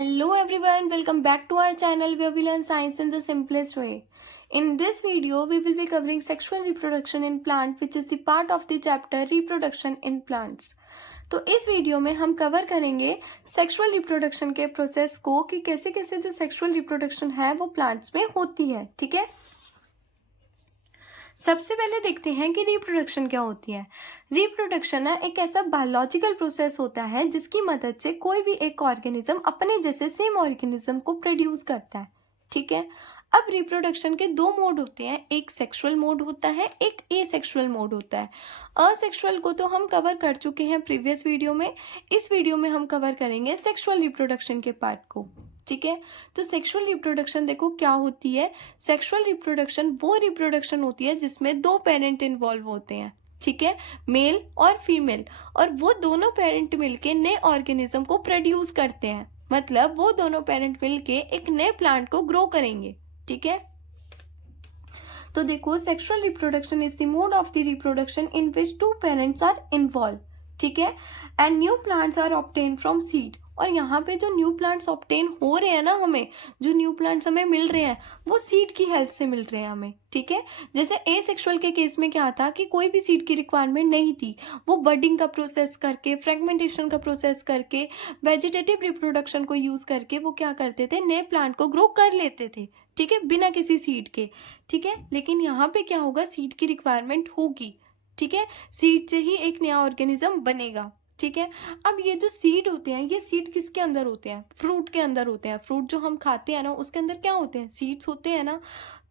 Hello everyone, welcome back to our channel where we learn science in the simplest way. In this video, we will be covering sexual reproduction in plant which is the part of the chapter reproduction in plants. तो इस video में हम cover करेंगे sexual reproduction के process को कि कैसे कैसे जो सेक्सुअल रिप्रोडक्शन है वो प्लांट्स में होती है। ठीक है, सबसे पहले देखते हैं कि रिप्रोडक्शन क्या होती है। रिप्रोडक्शन है एक ऐसा बायोलॉजिकल प्रोसेस होता है जिसकी मदद से कोई भी एक ऑर्गेनिज्म अपने जैसे सेम ऑर्गेनिज्म को प्रोड्यूस करता है। ठीक है, अब रिप्रोडक्शन के दो मोड होते हैं, एक सेक्सुअल मोड होता है, एक एसेक्सुअल मोड होता है। असेक्सुअल को तो हम कवर कर चुके हैं प्रीवियस वीडियो में। इस वीडियो में हम कवर करेंगे सेक्सुअल रिप्रोडक्शन के पार्ट को। ठीक है, तो सेक्सुअल रिप्रोडक्शन देखो क्या होती है। सेक्सुअल रिप्रोडक्शन वो रिप्रोडक्शन होती है जिसमें दो पेरेंट इन्वॉल्व होते हैं। ठीक है, मेल और फीमेल, और वो दोनों पेरेंट मिलके नए ऑर्गेनिज्म को प्रोड्यूस करते हैं। मतलब वो दोनों पेरेंट मिलके एक नए प्लांट को ग्रो करेंगे। ठीक है, तो देखो sexual reproduction is the mode of the reproduction in which two parents are involve. ठीक है, and new plants are obtain from seed. और यहाँ पे जो न्यू प्लांट्स ऑब्टेन हो रहे हैं ना, हमें जो न्यू प्लांट्स हमें मिल रहे हैं वो सीड की हेल्प से मिल रहे हैं हमें। ठीक है, जैसे एसेक्सुअल के केस में क्या था कि कोई भी सीड की रिक्वायरमेंट नहीं थी, वो बडिंग का प्रोसेस करके, फ्रेगमेंटेशन का प्रोसेस करके, वेजिटेटिव रिप्रोडक्शन को यूज करके वो क्या करते थे, नए प्लांट को ग्रो कर लेते थे। ठीक है, बिना किसी सीड के। ठीक है, लेकिन यहाँ पे क्या होगा, सीड की रिक्वायरमेंट होगी। ठीक है, सीड से ही एक नया ऑर्गेनिज्म बनेगा। ठीक है, अब ये जो सीड होते हैं, ये सीड किसके अंदर होते हैं, फ्रूट के अंदर होते हैं। फ्रूट जो हम खाते हैं ना, उसके अंदर क्या होते हैं, सीड्स होते हैं ना।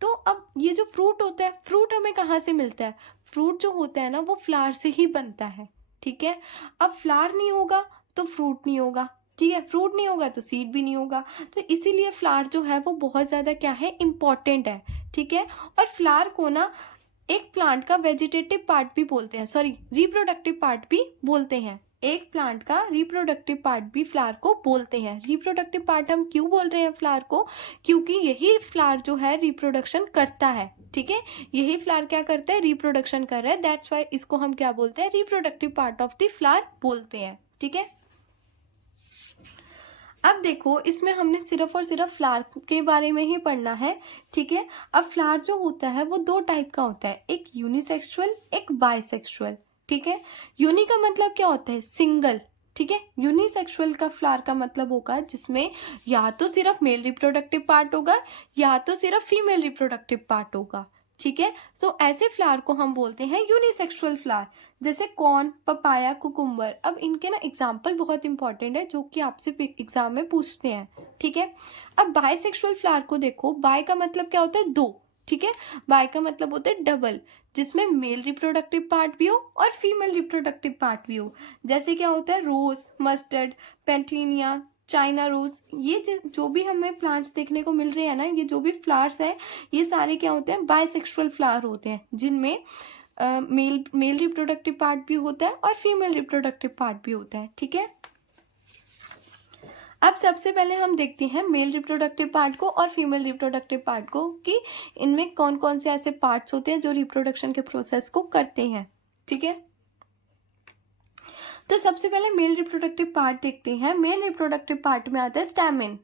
तो अब ये जो फ्रूट होता है, फ्रूट हमें कहाँ से मिलता है, फ्रूट जो होता है ना वो फ्लावर से ही बनता है। ठीक है, अब फ्लावर नहीं होगा तो फ्रूट नहीं होगा। ठीक है, फ्रूट नहीं होगा तो सीड भी नहीं होगा। तो इसीलिए फ्लावर जो है वो बहुत ज़्यादा क्या है, इम्पॉर्टेंट है। ठीक है, और फ्लावर को ना एक प्लांट का वेजिटेटिव पार्ट भी बोलते हैं, सॉरी रिप्रोडक्टिव पार्ट भी बोलते हैं। एक प्लांट का रिप्रोडक्टिव पार्ट भी फ्लावर को बोलते हैं। रिप्रोडक्टिव पार्ट हम क्यों बोल रहे हैं फ्लावर को, क्योंकि यही फ्लावर जो है रिप्रोडक्शन करता है। ठीक है, यही फ्लावर क्या करता है, रिप्रोडक्शन कर रहा है। दैट्स वाई इसको हम क्या बोलते हैं, reproductive part of the flower बोलते हैं। ठीक है, अब देखो इसमें हमने सिर्फ और सिर्फ फ्लावर के बारे में ही पढ़ना है। ठीक है, अब फ्लावर जो होता है वो दो टाइप का होता है, एक यूनिसेक्सुअल, एक बाइसेक्सुअल। ठीक है, यूनि का मतलब क्या होता है, सिंगल। ठीक है, यूनिसेक्सुअल का फ्लावर का मतलब होगा जिसमें या तो सिर्फ मेल रिप्रोडक्टिव पार्ट होगा या तो सिर्फ फीमेल रिप्रोडक्टिव पार्ट होगा। ठीक है, तो ऐसे फ्लावर को हम बोलते हैं यूनिसेक्सुअल फ्लावर, जैसे कॉर्न, पपाया, कुकुम्बर। अब इनके ना एग्जाम्पल बहुत इंपॉर्टेंट है जो कि आपसे एग्जाम में पूछते हैं। ठीक है, अब बायसेक्सुअल फ्लावर को देखो, बाय का मतलब क्या होता है, दो। ठीक है, बाय का मतलब होता है डबल, जिसमें मेल रिप्रोडक्टिव पार्ट भी हो और फीमेल रिप्रोडक्टिव पार्ट भी हो। जैसे क्या होता है, रोज, मस्टर्ड, पेंटिनिया, चाइना रोज, ये जो भी हमें प्लांट्स देखने को मिल रहे हैं ना, ये जो भी फ्लावर्स है, ये सारे क्या होते हैं, बायसेक्सुअल फ्लावर होते हैं, जिनमें मेल रिप्रोडक्टिव पार्ट भी होता है और फीमेल रिप्रोडक्टिव पार्ट भी होता है। ठीक है, अब सबसे पहले हम देखते हैं मेल रिप्रोडक्टिव पार्ट को और फीमेल रिप्रोडक्टिव पार्ट को कि इनमें कौन कौन से ऐसे पार्ट्स होते हैं जो रिप्रोडक्शन के प्रोसेस को करते हैं। ठीक है, तो सबसे पहले मेल रिप्रोडक्टिव पार्ट देखते हैं। मेल रिप्रोडक्टिव पार्ट में आता है स्टैमिन।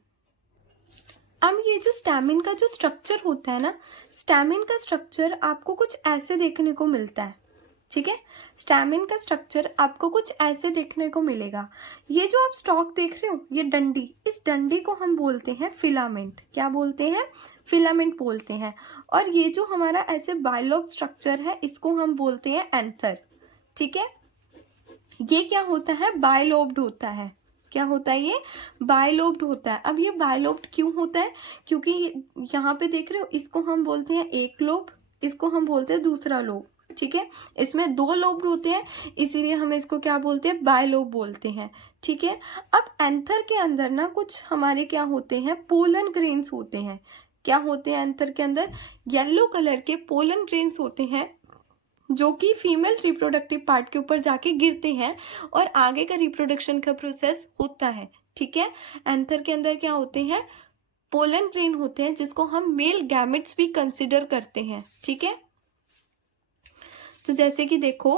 अब ये जो स्टैमिन का जो स्ट्रक्चर होता है ना, स्टैमिन का स्ट्रक्चर आपको कुछ ऐसे देखने को मिलता है। ठीक है, स्टैमिन का स्ट्रक्चर आपको कुछ ऐसे देखने को मिलेगा। ये जो आप स्टॉक देख रहे हो, ये डंडी, इस डंडी को हम बोलते हैं फिलामेंट। क्या बोलते हैं, फिलामेंट बोलते हैं। और ये जो हमारा ऐसे बायलॉब स्ट्रक्चर है, इसको हम बोलते हैं एंथर। ठीक है, ये क्या होता है, बायलोब्ड होता है। क्या होता है, ये बायलोब्ड होता है। अब ये बायलोब्ड क्यों होता है, क्योंकि यहाँ पे देख रहे हो, इसको हम बोलते हैं एक लोब, इसको हम बोलते हैं दूसरा लोब। ठीक है, इसमें दो लोब होते हैं, इसीलिए हम इसको क्या बोलते हैं, बायलोब बोलते हैं। ठीक है, अब एंथर के अंदर ना कुछ हमारे क्या होते हैं, पोलन ग्रेन्स होते हैं। क्या होते हैं एंथर के अंदर, येलो कलर के पोलन ग्रेन्स होते हैं जो कि फीमेल रिप्रोडक्टिव पार्ट के ऊपर जाके गिरते हैं और आगे का रिप्रोडक्शन का प्रोसेस होता है। ठीक है, एंथर के अंदर क्या होते हैं, पोलन ग्रेन होते हैं जिसको हम मेल गैमेट्स भी कंसिडर करते हैं। ठीक है, तो जैसे कि देखो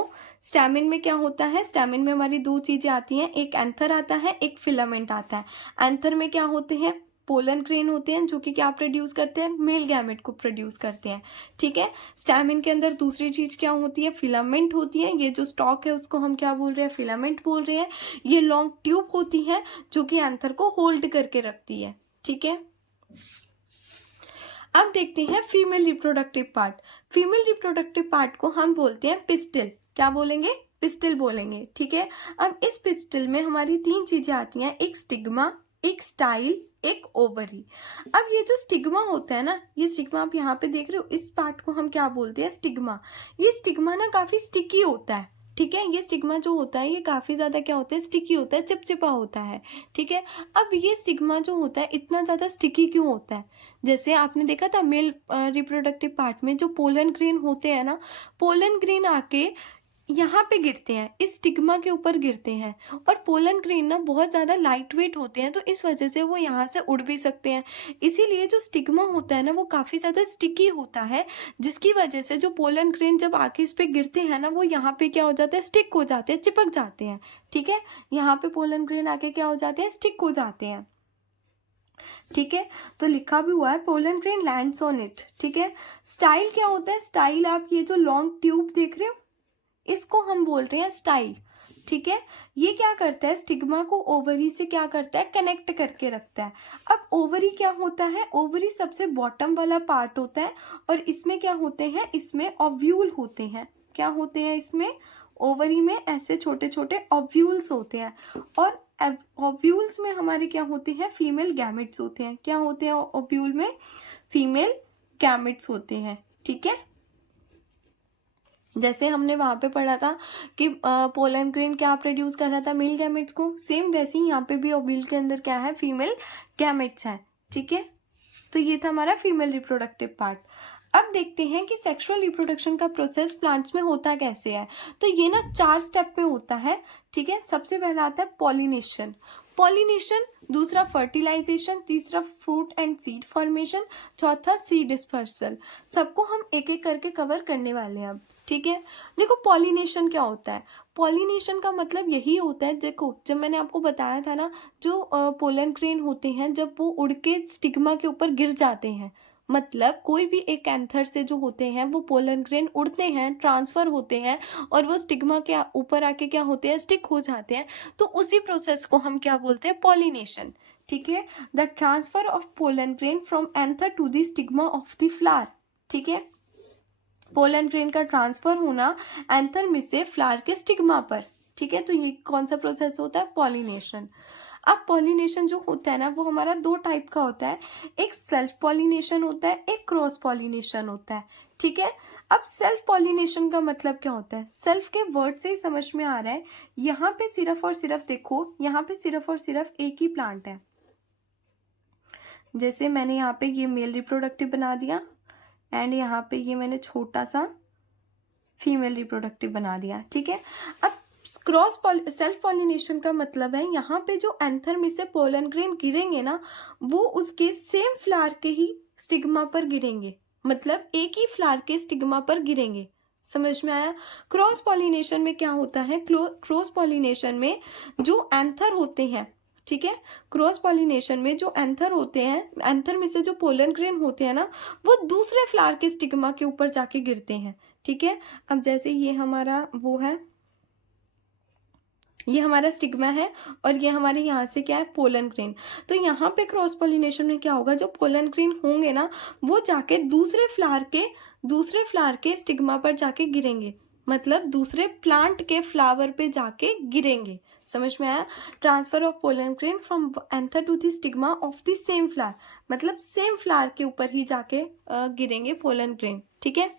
स्टैमिन में क्या होता है, स्टैमिन में हमारी दो चीजें आती हैं, एक एंथर आता है, एक फिलामेंट आता है। एंथर में क्या होते हैं, पोलन ग्रेन होते हैं जो कि क्या प्रोड्यूस करते हैं, मेल गैमेट को प्रोड्यूस करते हैं। ठीक है, स्टैमिन के अंदर दूसरी चीज क्या होती है, फिलामेंट होती है। ये जो स्टॉक है उसको हम क्या बोल रहे हैं, फिलामेंट बोल रहे हैं। ये लॉन्ग ट्यूब होती है जो कि एंथर को होल्ड करके रखती है। ठीक है, अब देखते हैं female reproductive part. Female reproductive part को हम बोलते हैं पिस्टल। क्या बोलेंगे, पिस्टल बोलेंगे। ठीक है, अब इस पिस्टल में हमारी तीन चीजें आती हैं, एक स्टिग्मा, एक स्टाइल, एक ओवरी। अब ये जो स्टिग्मा होता है ना, ये स्टिग्मा आप यहाँ पे देख रहे हो, इस पार्ट को हम क्या बोलते हैं, स्टिग्मा। ये स्टिग्मा ना काफी स्टिकी होता है। ठीक है, ये स्टिग्मा जो होता है ये काफी ज्यादा क्या होता है, स्टिकी होता है, चिपचिपा होता है। ठीक है, अब ये स्टिग्मा जो होता है इतना ज्यादा स्टिकी क्यों होता है, जैसे आपने देखा था मेल रिप्रोडक्टिव पार्ट में जो पोलन ग्रेन होते हैं ना, पोलन ग्रेन आके यहाँ पे गिरते हैं, इस स्टिग्मा के ऊपर गिरते हैं। और पोलन ग्रेन ना बहुत ज़्यादा लाइट वेट होते हैं, तो इस वजह से वो यहाँ से उड़ भी सकते हैं। इसीलिए जो स्टिग्मा होता है ना वो काफ़ी ज़्यादा स्टिकी होता है, जिसकी वजह से जो पोलन ग्रेन जब आके इस पे गिरते हैं ना, वो यहाँ पे क्या हो जाता है, स्टिक हो जाते हैं, चिपक जाते हैं। ठीक है, यहाँ पे पोलन ग्रेन आके क्या हो जाते हैं, स्टिक हो जाते हैं। ठीक है, तो लिखा भी हुआ है pollen grain lands on it. ठीक है, स्टाइल क्या होता है, स्टाइल आप ये जो लॉन्ग ट्यूब देख रहे हो इसको हम बोल रहे हैं स्टाइल। ठीक है, ये क्या करता है, स्टिग्मा को ओवरी से क्या करता है, कनेक्ट करके रखता है। अब ओवरी क्या होता है, ओवरी सबसे बॉटम वाला पार्ट होता है और इसमें क्या होते हैं, इसमें ओव्यूल होते हैं। क्या होते हैं इसमें, ओवरी में ऐसे छोटे छोटे ओव्यूल्स होते हैं और ओव्यूल्स में हमारे क्या होते हैं, फीमेल गैमेट्स होते हैं। क्या होते हैं ओव्यूल में, फीमेल गैमेट्स होते हैं। ठीक है, जैसे हमने वहां पे पढ़ा था कि पोलन ग्रेन क्या प्रोड्यूस कर रहा था, मेल गैमेट्स को, सेम वैसे ही यहाँ पे भी ओव्यूल के अंदर क्या है, फीमेल गैमेट्स है। ठीक है, तो ये था हमारा फीमेल रिप्रोडक्टिव पार्ट। अब देखते हैं कि सेक्सुअल रिप्रोडक्शन का प्रोसेस प्लांट्स में होता कैसे है। तो ये ना 4 स्टेप में होता है। ठीक है, सबसे पहला आता है पॉलिनेशन। पॉलिनेशन, दूसरा फर्टिलाइजेशन, तीसरा फ्रूट एंड सीड फॉर्मेशन, चौथा सीड डिस्पर्सल। सबको हम एक एक करके कवर करने वाले हैं अब। ठीक है, देखो पॉलिनेशन क्या होता है, पॉलिनेशन का मतलब यही होता है, देखो जब मैंने आपको बताया था ना, जो पोलन ग्रेन होते हैं जब वो उड़ के स्टिग्मा के ऊपर गिर जाते हैं, मतलब कोई भी एक एंथर से जो होते हैं वो पोलन ग्रेन उड़ते हैं, ट्रांसफर होते हैं और वो स्टिग्मा के ऊपर आके क्या होते हैं, स्टिक हो जाते हैं। तो उसी प्रोसेस को हम क्या बोलते हैं, पॉलिनेशन। ठीक है, the transfer of pollen grain from anther to the stigma of the flower. ठीक है, पोलन ग्रेन का ट्रांसफर होना एंथर में से फ्लावर के स्टिग्मा पर। ठीक है, तो ये कौन सा प्रोसेस होता है, पॉलिनेशन। अब पॉलिनेशन जो होता है ना वो हमारा 2 टाइप का होता है, एक सेल्फ पॉलिनेशन होता है, एक क्रॉस पॉलिनेशन होता है। ठीक है, अब सेल्फ पॉलिनेशन का मतलब क्या होता है, सेल्फ के वर्ड से ही समझ में आ रहा है। यहाँ पे सिर्फ और सिर्फ देखो, यहाँ पे सिर्फ और सिर्फ एक ही प्लांट है। जैसे मैंने यहाँ पे ये मेल रिप्रोडक्टिव बना दिया एंड यहाँ पे ये मैंने छोटा सा फीमेल रिप्रोडक्टिव बना दिया। ठीक है, अब क्रॉस सेल्फ पॉलिनेशन का मतलब है यहाँ पे जो एंथर में से पोलन ग्रेन गिरेंगे ना, वो उसके सेम फ्लावर के ही स्टिग्मा पर गिरेंगे, मतलब एक ही फ्लावर के स्टिग्मा पर गिरेंगे। समझ में आया। क्रॉस पॉलिनेशन में क्या होता है, क्रॉस पॉलिनेशन में जो एंथर होते हैं, ठीक है, क्रॉस पॉलिनेशन में जो एंथर होते हैं, एंथर में से जो पोलन ग्रेन होते हैं ना, वो दूसरे फ्लावर के स्टिग्मा के ऊपर जाके गिरते हैं। ठीक है, अब जैसे ये हमारा वो है, ये हमारा स्टिग्मा है और ये हमारे यहाँ से क्या है, पोलन ग्रेन। तो यहाँ पे क्रॉस पॉलिनेशन में क्या होगा, जो पोलन ग्रेन होंगे ना वो जाके दूसरे फ्लावर के स्टिग्मा पर जाके गिरेंगे, मतलब दूसरे प्लांट के फ्लावर पे जाके गिरेंगे। समझ में आया। Transfer of pollen grain from anther to the stigma of the same flower, मतलब सेम फ्लावर के ऊपर ही जाके गिरेंगे पोलन ग्रेन। ठीक है,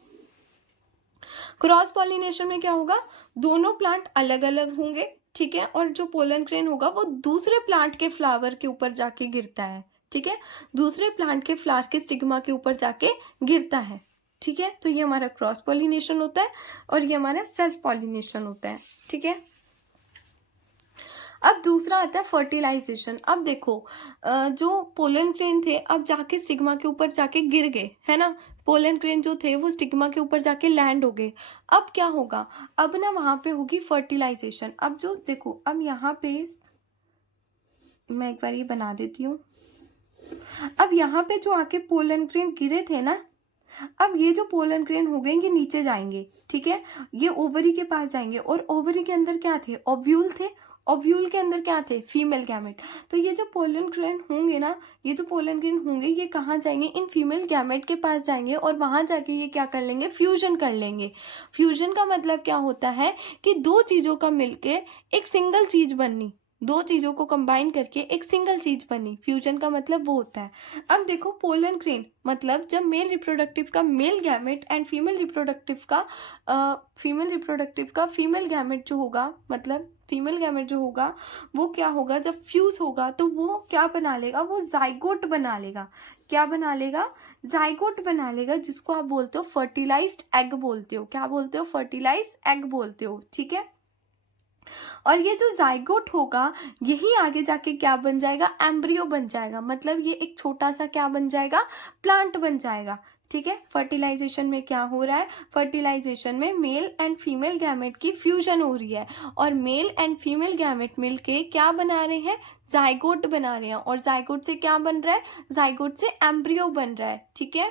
क्रॉस पॉलिनेशन में क्या होगा, दोनों प्लांट अलग अलग होंगे। ठीक है, और जो पोलन ग्रेन होगा वो दूसरे प्लांट के फ्लावर के ऊपर जाके गिरता है। ठीक है, दूसरे प्लांट के फ्लावर के स्टिग्मा के ऊपर जाके गिरता है। ठीक है, तो ये हमारा क्रॉस पॉलिनेशन होता है और ये हमारा सेल्फ पॉलिनेशन होता है। ठीक है, अब दूसरा आता है फर्टिलाइजेशन। अब देखो जो पोलन ग्रेन थे अब जाके स्टिग्मा के ऊपर जाके गिर गए, है ना। पोलन ग्रेन जो थे वो स्टिग्मा के ऊपर जाके लैंड हो गए। अब क्या होगा, अब ना वहां पे होगी फर्टिलाइजेशन। अब जो देखो, अब यहाँ पे मैं एक बार ये बना देती हूँ। अब यहाँ पे जो आके पोलन ग्रेन गिरे थे ना, अब ये जो पोलन ग्रेन हो गए ये नीचे जाएंगे, ठीक है। ये ओवरी के पास जाएंगे और ओवरी के अंदर क्या थे, ओव्यूल थे। ओव्यूल के अंदर क्या थे, फीमेल गैमेट। तो ये जो पोलन ग्रेन होंगे ना, ये जो पोलन ग्रेन होंगे ये कहाँ जाएंगे, इन फीमेल गैमेट के पास जाएंगे और वहां जाके ये क्या कर लेंगे, फ्यूजन कर लेंगे। फ्यूजन का मतलब क्या होता है कि दो चीजों का मिलके एक सिंगल चीज बननी, दो चीजों को कंबाइन करके एक सिंगल चीज बनी, फ्यूजन का मतलब वो होता है। अब देखो पोलन ग्रेन मतलब जब मेल रिप्रोडक्टिव का male gamete and female reproductive का फीमेल गैमेट जो होगा, मतलब फीमेल गैमेट जो होगा वो क्या होगा, जब फ्यूज होगा तो वो क्या बना लेगा, वो जाइगोट बना लेगा। क्या बना लेगा, जाइगोट बना लेगा, जिसको आप बोलते हो फर्टिलाइज्ड एग बोलते हो। क्या बोलते हो, फर्टिलाइज्ड एग बोलते हो, ठीक है। और ये जो जाइगोट होगा यही आगे जाके क्या बन जाएगा, एम्ब्रियो बन जाएगा। मतलब ये एक छोटा सा क्या बन जाएगा, प्लांट बन जाएगा, ठीक है। फर्टिलाइजेशन में क्या हो रहा है, फर्टिलाइजेशन में मेल एंड फीमेल गैमेट की फ्यूजन हो रही है और मेल एंड फीमेल गैमेट मिलके क्या बना रहे हैं, जाइगोट बना रहे हैं। और जाइगोट से क्या बन रहा है, जाइगोट से एम्ब्रियो बन रहा है, ठीक है।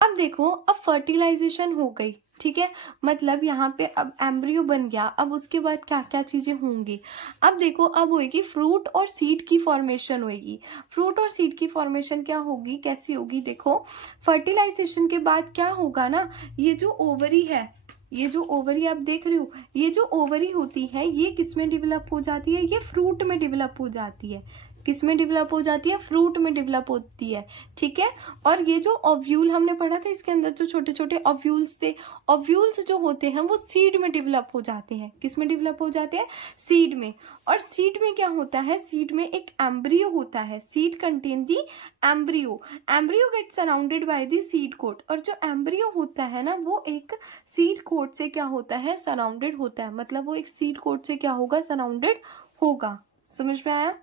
अब देखो, अब फर्टिलाइजेशन हो गई, ठीक है। मतलब यहाँ पे अब एम्ब्रियो बन गया। अब उसके बाद क्या क्या चीजें होंगी, अब देखो, अब होगी फ्रूट और सीड की फॉर्मेशन होगी। फ्रूट और सीड की फॉर्मेशन क्या होगी, कैसी होगी, देखो फर्टिलाइजेशन के बाद क्या होगा ना, ये जो ओवरी है, ये जो ओवरी आप देख रहे हो, ये जो ओवरी होती है ये किस में डेवलप हो जाती है, ये फ्रूट में डेवलप हो जाती है। किस में डेवलप हो जाती है, फ्रूट में डेवलप होती है, ठीक है। और ये जो ओव्यूल हमने पढ़ा था, इसके अंदर जो छोटे छोटे ओव्यूल्स थे, ओव्यूल्स जो होते हैं वो सीड में डेवलप हो जाते हैं। किस में डेवलप हो जाते हैं, सीड में। और सीड में क्या होता है, सीड में एक एम्ब्रियो होता है। Seed contain the embryo, embryo get surrounded by the seed coat. और जो एम्ब्रियो होता है ना वो एक सीड कोट से क्या होता है, सराउंडेड होता है। मतलब वो एक सीड कोट से क्या होगा, सराउंडेड होगा। समझ में आया।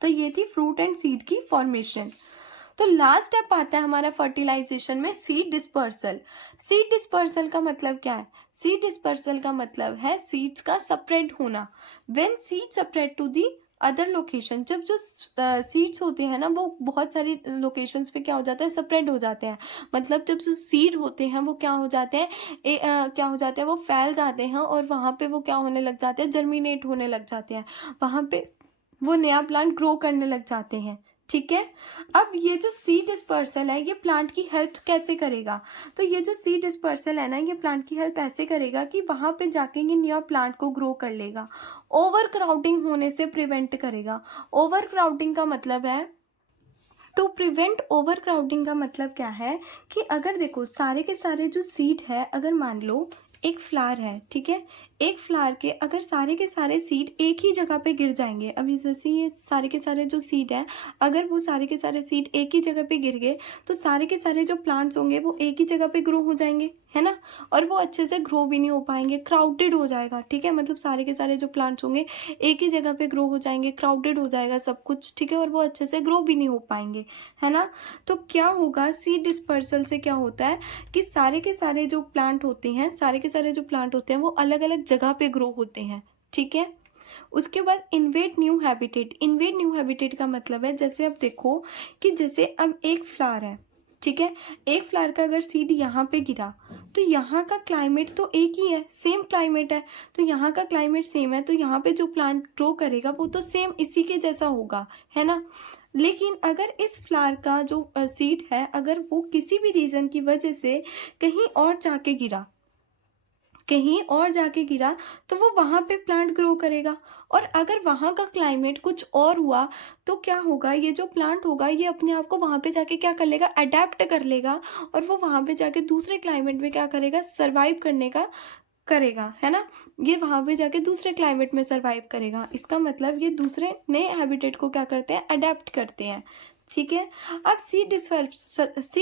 तो ये थी फ्रूट एंड सीड की फॉर्मेशन। तो लास्ट स्टेप आता है हमारा फर्टिलाइजेशन में, सीड डिस्पर्सल। सीड डिस्पर्सल का मतलब क्या है, सीड डिस्पर्सल का मतलब है सीड्स का सेपरेट होना। When seed separate to the other location, जब जो सीड्स होते हैं ना वो बहुत सारी लोकेशंस पे क्या हो जाता है, सेपरेट हो जाते हैं। मतलब जब जो सीड होते हैं वो क्या हो जाते हैं, क्या हो जाते हैं, वो फैल जाते हैं और वहां पे वो क्या होने लग जाते हैं, जर्मिनेट होने लग जाते हैं। वहां पे वो नया प्लांट ग्रो करने लग जाते हैं, ठीक है। अब ये जो सीड डिस्पर्सल है ये प्लांट की हेल्प कैसे करेगा, तो ये जो सीड डिस्पर्सल है ना ये प्लांट की हेल्प ऐसे करेगा कि वहां पे जाके ये नया प्लांट को ग्रो कर लेगा। ओवर क्राउडिंग होने से प्रिवेंट करेगा। ओवर क्राउडिंग का मतलब है, टू प्रिवेंट ओवर क्राउडिंग का मतलब क्या है कि अगर देखो सारे के सारे जो सीड है, अगर मान लो एक फ्लावर है, ठीक है, एक फ्लावर के अगर सारे के सारे सीड एक ही जगह पे गिर जाएंगे, अभी जैसे ये सारे के सारे जो सीड है, अगर वो सारे के सारे सीड एक ही जगह पे गिर गए तो सारे के सारे जो प्लांट्स होंगे वो एक ही जगह पे ग्रो हो जाएंगे, है ना। और वो अच्छे से ग्रो भी नहीं हो पाएंगे, क्राउडेड हो जाएगा, ठीक है। मतलब सारे के सारे जो प्लांट्स होंगे एक ही जगह पे ग्रो हो जाएंगे, क्राउडेड हो जाएगा सब कुछ, ठीक है। और वो अच्छे से ग्रो भी नहीं हो पाएंगे, है ना। तो क्या होगा, सीड डिस्पर्सल से क्या होता है कि सारे के सारे जो प्लांट होते हैं, सारे के सारे जो प्लांट होते हैं वो अलग अलग जगह पे ग्रो होते हैं, ठीक है। उसके बाद InvIT new habitat. InvIT new habitat का मतलब है, जैसे अब देखो कि जैसे अब एक फ्लावर है, ठीक है, एक फ्लावर का अगर सीड यहाँ पे गिरा तो यहाँ का क्लाइमेट तो एक ही है, सेम क्लाइमेट है। तो यहाँ का क्लाइमेट सेम है तो यहाँ पे जो प्लांट ग्रो करेगा वो तो सेम इसी के जैसा होगा, है ना। लेकिन अगर इस फ्लावर का जो सीड है अगर वो किसी भी रीज़न की वजह से कहीं और जाके गिरा, कहीं और जाके गिरा तो वो वहाँ पे प्लांट ग्रो करेगा। और अगर वहाँ का क्लाइमेट कुछ और हुआ तो क्या होगा, ये जो प्लांट होगा ये अपने आप को वहाँ पे जाके क्या कर लेगा, अडेप्ट कर लेगा। और वो वहाँ पे जाके दूसरे क्लाइमेट में क्या करेगा, सरवाइव करने का करेगा, है ना। ये वहाँ पे जाके दूसरे क्लाइमेट में सरवाइव करेगा। इसका मतलब ये दूसरे नए हैबिटेट को क्या करते हैं, अडेप्ट करते हैं, ठीक है। अब सीड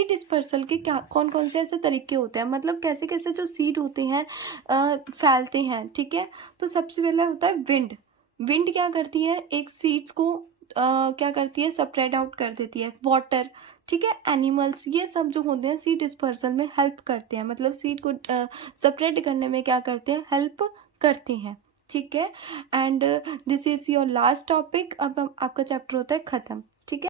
डिस्पर्सल के क्या कौन कौन से ऐसे तरीके होते हैं, मतलब कैसे कैसे जो सीड होते हैं फैलते हैं, ठीक है। तो सबसे पहले होता है विंड। विंड क्या करती है, एक सीड्स को क्या करती है, स्प्रेड आउट कर देती है। वाटर, ठीक है, एनिमल्स, ये सब जो होते हैं सीड डिस्पर्सल में हेल्प करते हैं, मतलब सीड को स्प्रेड करने में क्या करते हैं, हेल्प करते हैं, ठीक है। And this is your last topic. अब आपका चैप्टर होता है खत्म।